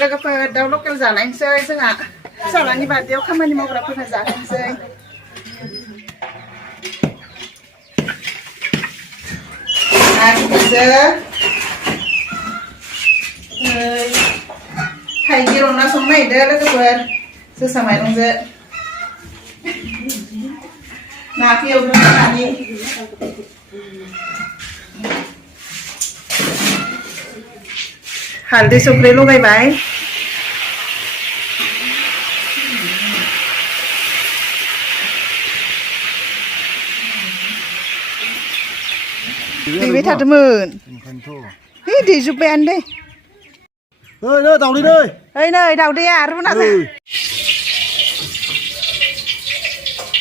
लोगोफोर दाउ लकेल जालायनोसै जोंहा फिसालानि बार्थडेआव खामानि मावग्राफोरनो जाहोनोसै थाइगिर अनला संनो नागिरदों लोगोफोर जोसा माइरंजों नाखौ एवग्रोनानै हालदै संख्रि लगायबाय दैबाय थादोंमोन है दैजोब्बायानो दे नै दाउदै नै ओइ नै दाउदैया रुना जा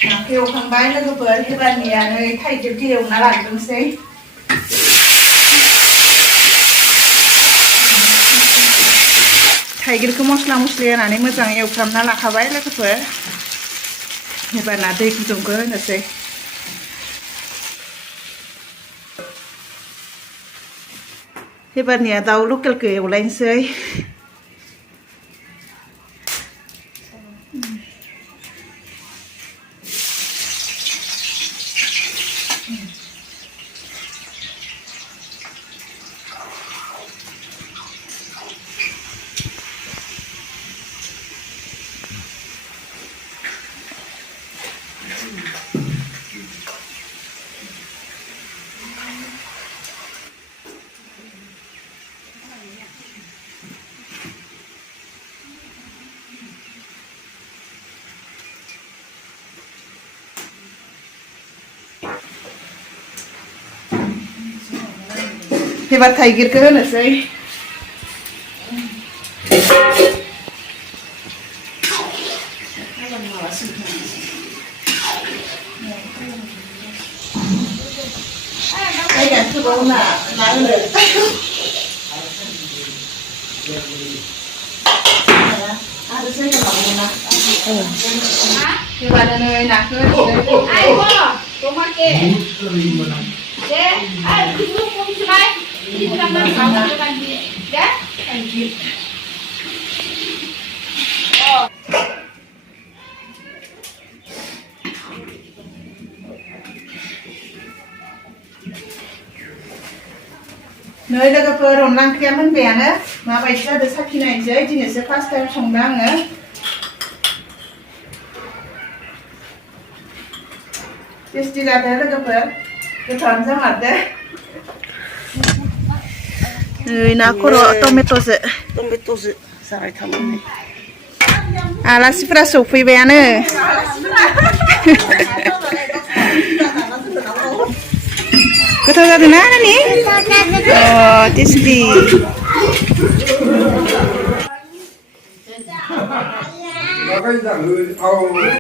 नाखौ एवखांबाय लोगोफोर एबारनिया नै थाइगिरखौ एवना लाग्रोनोसै थाइगिरखौ मस्ला मस्लि होनानै मोजाङै एवफ्रामना लाखाबाय लोगोफोर एबारना दै गुदुंखौ होनोसै एबारनिया दाउ लकेलखौ एवलायनोसै एबार थाइगिरखौ होनोसै नै लोगोफोर अनला ओंख्रिया मोनबायानो माबायदि जादों साखिनायसै दिनैसो फार्स्ट टाइम संदों आङो टेस्टि जादों लोगोफोर गोथावानो जामारदों नै ना खर' टमेट'जो जाबाय थानानै आलासिफोरा सफैबायानो गोथाव जादोंना नानि टेस्टि